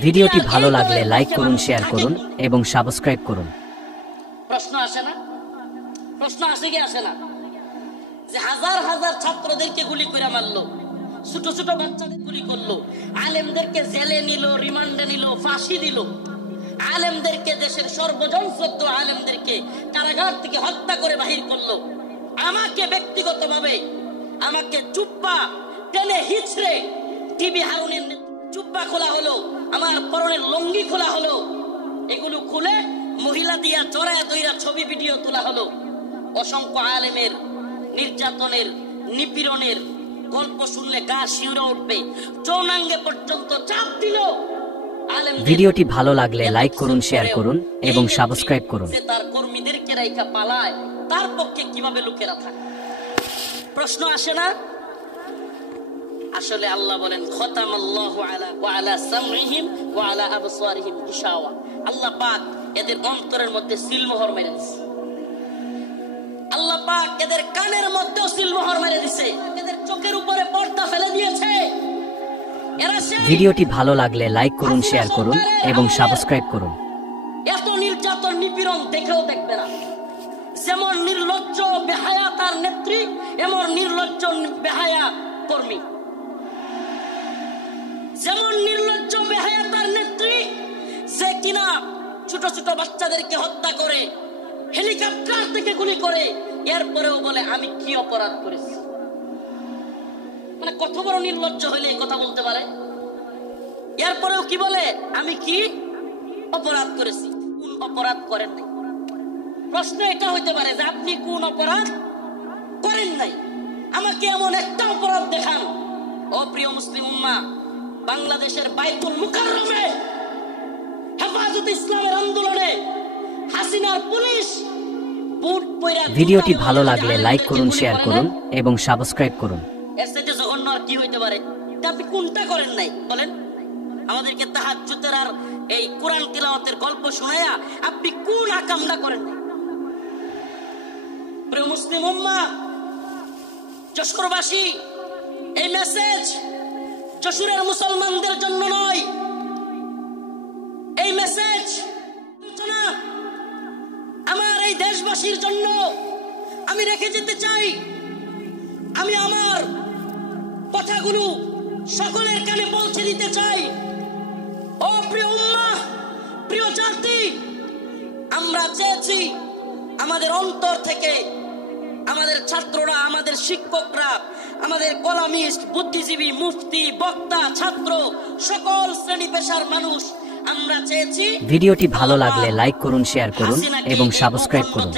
ভিডিওটি ভালো লাগলে লাইক করুন, শেয়ার করুন এবং সাবস্ক্রাইব করুন। প্রশ্ন আসে না? প্রশ্ন আসে কি আসে না? যে হাজার হাজার ছাত্রদেরকে গুলি করে মারলো, ছোট ছোট বাচ্চাদের গুলি করলো, আলেমদেরকে জেলে নিল, রিমান্ডে নিল, ফাঁসি দিল, আলেমদেরকে দেশের সর্বজন শ্রদ্ধ আলেমদেরকে কারাগার থেকে হত্যা করে বাহির করলো। আমাকে ব্যক্তিগতভাবে আমাকে চুপ্পা টেনে হিচড়ে টিভি হারুনের চুপ্পা খোলা হলো, আমার পরনের লঙ্গি খোলা হলো, এগুলো খুলে মহিলা দিয়া চড়ায় দইরা ছবি ভিডিও তোলা হলো। অসংখ্য আলেমের নির্যাতনের নিপীড়নের গল্প শুনলে গা শিউরে উঠবে, যৌনাঙ্গে পর্যন্ত চাপ দিল। ভিডিওটি ভালো লাগলে লাইক করুন, শেয়ার করুন এবং সাবস্ক্রাইব করুন। তার কর্মীদেরকে রাইখা পালায়, তার পক্ষে কিভাবে লোকেরা থাকে? প্রশ্ন আসে না? আসলে আল্লাহ বলেন খতামাল্লাহু আলা ওয়া আলা সামইহিম ওয়া আলা আবসারিহিম গিশাওয়া। আল্লাহ পাক এদের অন্তরের মধ্যে সিলমোহর মেরে দিয়েছে। আল্লাহ পাক এদের কানের মধ্যেও সিলমোহর মেরে দিয়েছে, এদের চোখের উপরে পর্দা ফেলে দিয়েছে। ভিডিওটি ভালো লাগলে লাইক করুন, শেয়ার করুন এবং সাবস্ক্রাইব করুন। এত নির্যাতন নিপীড়ন দেখেও দেখবে না। যেমন নির্লজ্জ বেহায়া তার নেত্রী, এমন নির্লজ্জ বেহায়া কর্মী। যেমন নির্লজ্জ বেহায়া তার নেত্রী, সে কিনা ছোট ছোট বাচ্চাদেরকে হত্যা করে, হেলিকপ্টার থেকে গুলি করে, এরপরেও বলে আমি কি অপরাধ করেছি। মানে কত বড় নির্লজ্জ হইলে এই কথা বলতে পারে? এরপরেও কি বলে আমি কি অপরাধ করেছি? কোন অপরাধ করেন নাই? প্রশ্ন এটা হইতে পারে যে আপনি কোন অপরাধ করেন নাই, আমাকে এমন একটা অপরাধ দেখান। ও প্রিয় মুসলিম উম্মাহ, বাংলাদেশের বাইতুল মুকাররমে হেফাজত ইসলামের আন্দোলনে হাসিনার পুলিশ বুট পয়রা। ভিডিওটি ভালো লাগলে লাইক করুন, শেয়ার করুন এবং সাবস্ক্রাইব করুন। এর সাথে জঘন্য আর কি হইতে পারে? আপনি কোনটা করেন নাই বলেন? আমাদেরকে তাহাজ্জুদের আর এই কোরআন তিলাওয়াতের গল্প শোনায়া আপনি কোন আকামটা করেন নাই? প্রিয় মুসলিম উম্মাহ, যশোরবাসী, এই মেসেজ যশোরের মুসলমানদের জন্য নয়, এই মেসেজ আমার এই দেশবাসীর জন্য আমি রেখে যেতে চাই। আমি আমার কথাগুলো সকলের কানে পৌঁছে দিতে চাই। ও প্রিয় উম্মাহ, প্রিয় জাতি, আমরা চেয়েছি আমাদের অন্তর থেকে, আমাদের ছাত্ররা, আমাদের শিক্ষকরা, আমাদের কলামিস্ট, বুদ্ধিজীবী, মুফতি, বক্তা, ছাত্র, সকল শ্রেণী পেশার মানুষ, আমরা চেয়েছি ভিডিওটি ভালো লাগলে লাইক করুন, শেয়ার করুন এবং সাবস্ক্রাইব করুন।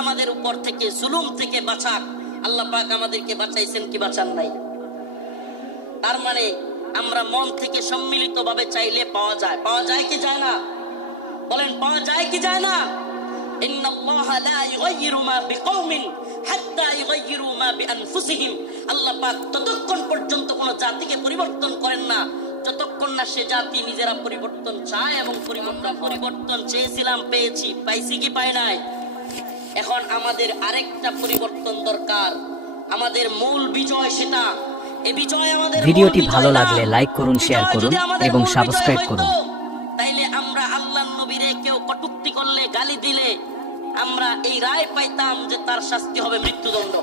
আমাদের উপর থেকে জুলুম থেকে বাঁচাক। আল্লাহ পাক আমাদেরকে বাঁচাইছেন কি বাঁচান নাই? তার মানে আমরা মন থেকে সম্মিলিত ভাবে চাইলে পাওয়া যায়। পাওয়া যায় কি যায় না? বলেন পাওয়া যায় কি যায় না? ইন্নাল্লাহা লা ইউগাইয়িরু মা বিকওমিন হাত্তা ইউগাইয়িরু মা বিআনফুসিহিম। আল্লাহ পাক ততক্ষণ পর্যন্ত কোন জাতিকে পরিবর্তন করেন না যতক্ষণ না সে জাতি নিজেরা পরিবর্তন চায়। এবং পরিবর্তন চেয়েছিলাম, পেয়েছি। পাইছি কি পাই নাই? এখন আমাদের আরেকটা পরিবর্তন দরকার। আমাদের মূল বিজয় সেটা। এই বিজয় আমাদের। ভিডিওটি ভালো লাগলে লাইক করুন, শেয়ার করুন এবং সাবস্ক্রাইব করুন। তাইলে আমরা আল্লাহর নবীরে কেউ কটূক্তি করলে, গালি দিলে, আমরা এই রায় পাইতাম যে তার শাস্তি হবে মৃত্যুদণ্ড।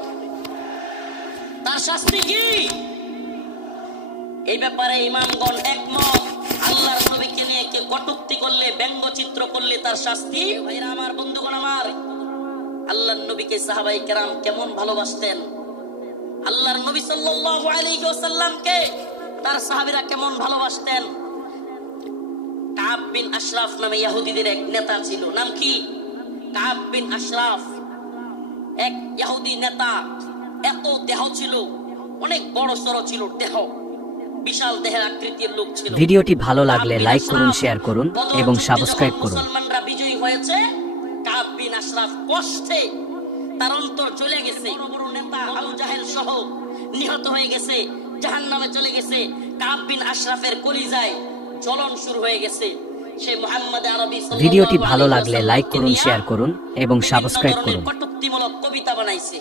তার শাস্তি কি? এই ব্যাপারে ইমামগণ একমত। আল্লাহর নবীকে নিয়ে কেউ কটূক্তি করলে, ব্যঙ্গচিত্র করলে তার শাস্তি। ভাইরা আমার, বন্ধুগণ আমার, আল্লাহর নবীকে সাহাবায়ে কেরাম কেমন ভালোবাসতেন, আল্লাহর নবী সাল্লাল্লাহু আলাইহি ওয়াসাল্লামকে তার সাহাবীরা কেমন ভালোবাসতেন। কাব বিন আশরাফ নামে ইহুদিদের এক নেতা ছিল। নাম কি? কাব বিন আশরাফ, এক ইহুদি নেতা। এত দেহ ছিল, অনেক বড় সড় ছিল দেহ, বিশাল দেহের আকৃতির লোক ছিল। ভিডিওটি ভালো লাগলে লাইক করুন, শেয়ার করুন এবং সাবস্ক্রাইব করুন। মুসলমানরা বিজয়ী হয়েছে, কাব বিন আশরাফ কষ্টে তার অন্তর চলে গেছে। বড় বড় নেতা আবু জাহেল সহ নিহত হয়ে গেছে, জাহান্নামে চলে গেছে। কাব বিন আশরাফের কলিজায় জ্বলন শুরু হয়ে গেছে। সে মুহাম্মদ আরবি ভিডিওটি ভালো লাগলে লাইক করুন, শেয়ার করুন এবং সাবস্ক্রাইব করুন। কটূক্তিমূলক কবিতা বানাইছে।